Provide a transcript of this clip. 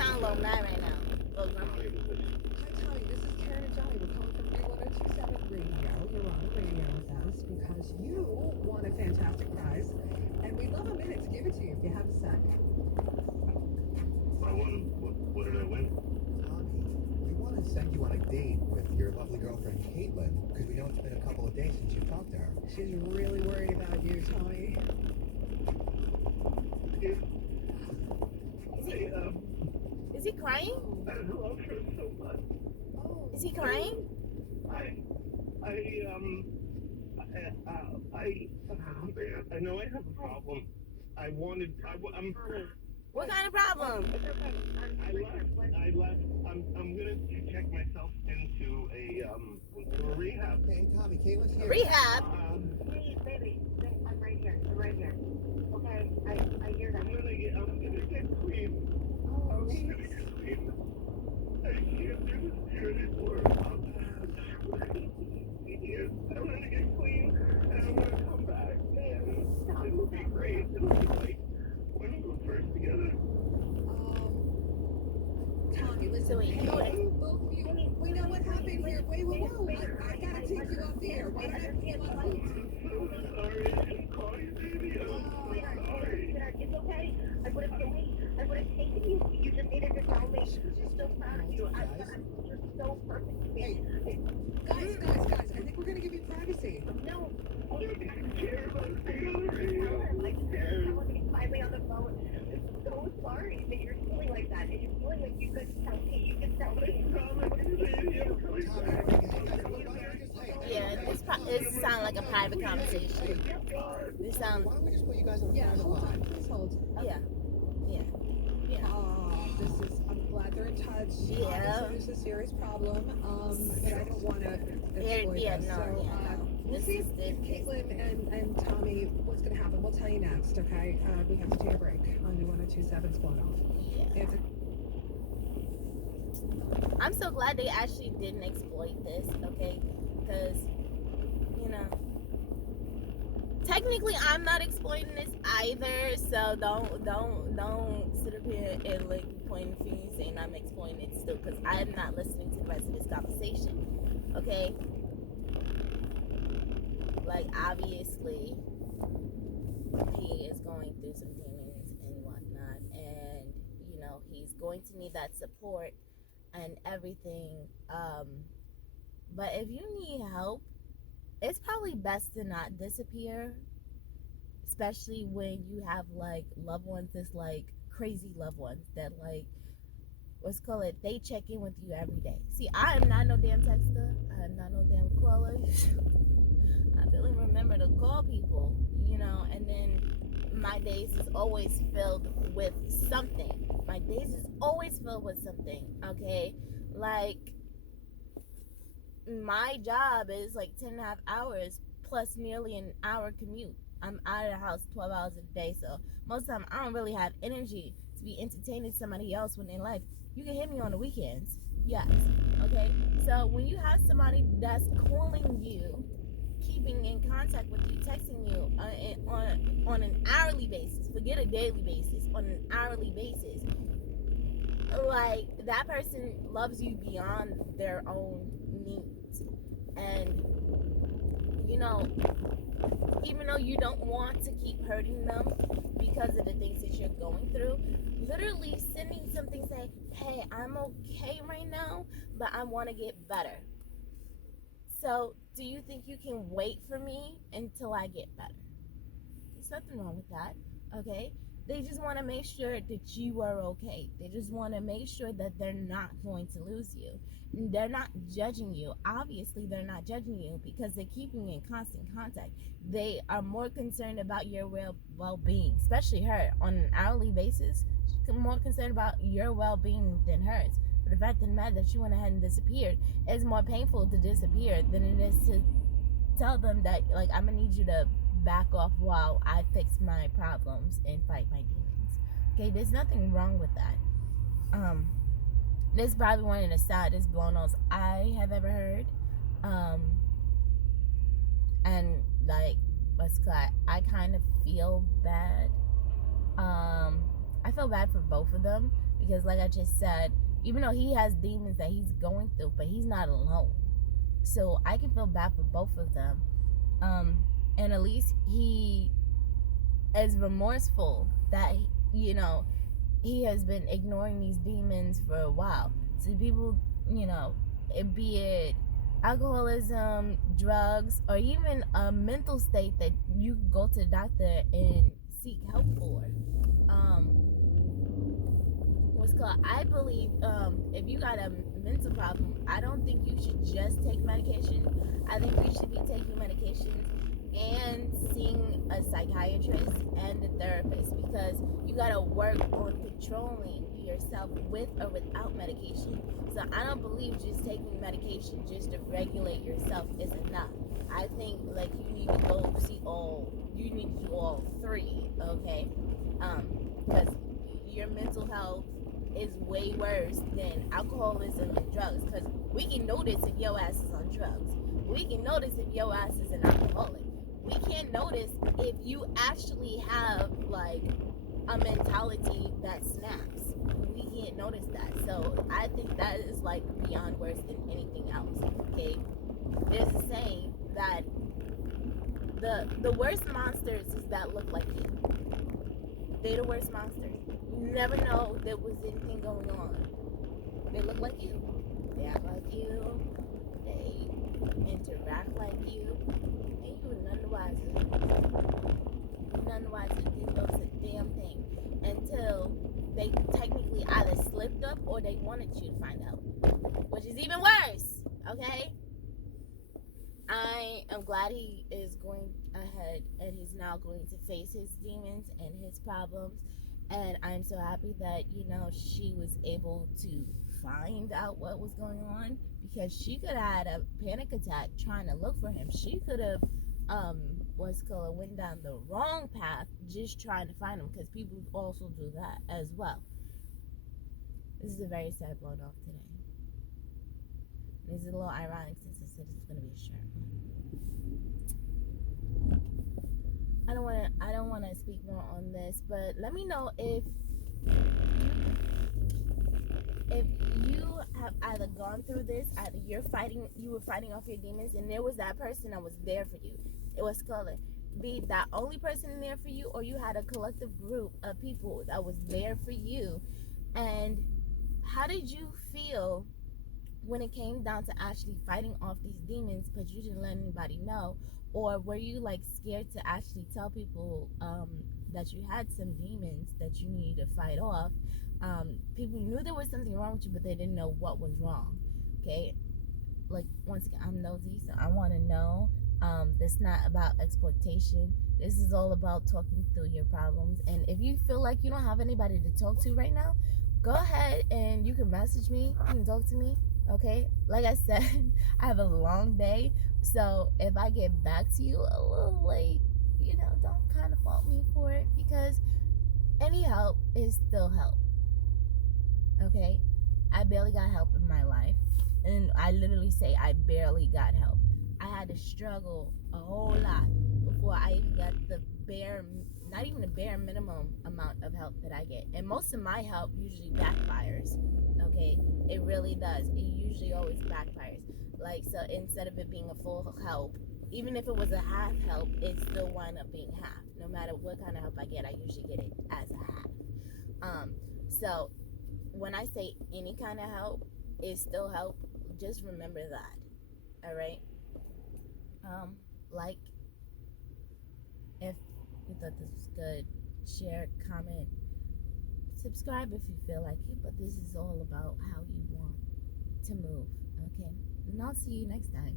sound a little mad right now. A little grumpy. Hi, Tommy. This is Karen and Johnny. We're calling from B1027 Radio. You're on the radio with us because you won a fantastic prize, and we'd love a minute to give it to you if you have a sec. I won. What did I win? Tommy, we want to send you on a date with your lovely girlfriend Caitlin because we know it's been a couple of days since you talked to her. She's really worried about you, Tommy. Is he crying? I love her so much. Is he crying? I know I have a problem. I'm. What kind of problem? I'm gonna check myself into a rehab. Hey, Tommy, Caitlin's here. Rehab? Baby, I'm right here. Okay, I hear that. I'm gonna get clean. I'm gonna get clean. I can't do this here anymore. I'm gonna get clean, and I'm gonna come back, and it will be great. It'll be like when we were first together. Tommy, listen, Wait, hey, both of you, we know what happened here. Wait, I gotta take you off the air. Why don't I pull up I'm so sorry. I didn't call you, baby. I'm so sorry. It's okay. I would have taken you. You just needed to tell me. I'm so proud of you. You're so perfect to me. Guys, I think we're gonna give you privacy. No. I didn't care about being on the radio. I just tell him he's finally on the phone. I'm so sorry that you're feeling like that. And you're feeling like you could tell me. You could tell me. Yeah, this sounds like a private conversation. This sounds. Why don't we just put you guys on the Yeah, phone hold line? on, please hold. Yeah. I'm glad they're in touch. Yeah. Obviously, there's a serious problem, but I don't want to exploit this. We'll see if Caitlin and Tommy, what's going to happen. We'll tell you next, okay? We have to take a break on the 1027's blown off. Yeah. I'm so glad they actually didn't exploit this, okay? Because, technically I'm not exploiting this either, so don't sit up here and like pointing fingers saying I'm exploiting it still, because I'm not listening to the rest of this conversation, okay? Like, obviously he is going through some demons and whatnot, and he's going to need that support and everything, but if you need help, it's probably best to not disappear, especially when you have like loved ones that's like crazy loved ones that like, they check in with you every day. See, I am not no damn texter, I am not no damn caller. I really remember to call people, and then my days is always filled with something. Okay? Like, my job is like 10.5 hours plus nearly an hour commute. I'm out of the house 12 hours a day, so most of the time I don't really have energy to be entertaining somebody else when in life. You can hit me on the weekends, yes, okay? So when you have somebody that's calling you, keeping in contact with you, texting you on an hourly basis, forget a daily basis, on an hourly basis, like, that person loves you beyond their own needs. And even though you don't want to keep hurting them because of the things that you're going through, literally sending something saying, hey, I'm okay right now, but I want to get better. So do you think you can wait for me until I get better? There's nothing wrong with that, okay? They just want to make sure that you are okay. They just want to make sure that they're not going to lose you. They're not judging you. Obviously, they're not judging you because they're keeping you in constant contact. They are more concerned about your well-being, especially her, on an hourly basis. She's more concerned about your well-being than hers. But the fact of the matter that you went ahead and disappeared is more painful to disappear than it is to tell them that, like, I'm going to need you to back off while I fix my problems and fight my demons. Okay, there's nothing wrong with that. This is probably one of the saddest blown-offs I have ever heard. And like, I kind of feel bad. I feel feel bad for both of them because, like I just said, even though he has demons that he's going through, but he's not alone. So I can feel bad for both of them. And at least he is remorseful that, you know, he has been ignoring these demons for a while. So people, you know, be it alcoholism, drugs, or even a mental state that you go to the doctor and seek help for. What's called, I believe, if you got a mental problem, I don't think you should just take medication. I think you should be taking medications and seeing a psychiatrist and a therapist, because you gotta work on controlling yourself with or without medication. So I don't believe just taking medication just to regulate yourself is enough. I think like you need to go see you need to do all three, okay? Because your mental health is way worse than alcoholism and drugs, because we can notice if your ass is on drugs. We can notice if your ass is an alcoholic. We can't notice if you actually have like a mentality that snaps. We can't notice that. So I think that is like beyond worse than anything else. Okay, there's a saying that the worst monsters is that look like you. They're the worst monsters. You never know there was anything going on. They look like you. They act like you. They interact like you. And you were none the wiser. None the wiser didn't notice a damn thing until they technically either slipped up or they wanted you to find out, which is even worse. Okay, I am glad he is going ahead and he's now going to face his demons and his problems, and I'm so happy that, you know, she was able to find out what was going on, because she could have had a panic attack trying to look for him. She could have went down the wrong path just trying to find him, because people also do that as well. This is a very sad blown off today. This is a little ironic since I said it's gonna be a short one. I don't wanna speak more on this, but let me know if you have either gone through this, either you were fighting off your demons, and there was that person that was there for you. It was color. Be that only person there for you, or you had a collective group of people that was there for you. And how did you feel when it came down to actually fighting off these demons, but you didn't let anybody know? Or were you like scared to actually tell people that you had some demons that you needed to fight off? People knew there was something wrong with you, but they didn't know what was wrong. Okay, like once again, I'm nosy, so I want to know. This is not about exploitation. This is all about talking through your problems. And if you feel like you don't have anybody to talk to right now, go ahead and you can message me. You can talk to me. Okay, like I said, I have a long day, so if I get back to you a little late, you know, don't kind of fault me for it, because any help is still help. Okay, I barely got help in my life, and I literally say I barely got help. I had to struggle a whole lot before I even got not even the bare minimum amount of help that I get. And most of my help usually backfires. Okay, it really does. It usually always backfires. Like, so instead of it being a full help, even if it was a half help, it still wind up being half. No matter what kind of help I get, I usually get it as a half. So when I say any kind of help is still help, just remember that. All right. Like, if you thought this was good, share, comment, subscribe if you feel like it, but this is all about how you want to move, okay? And I'll see you next time.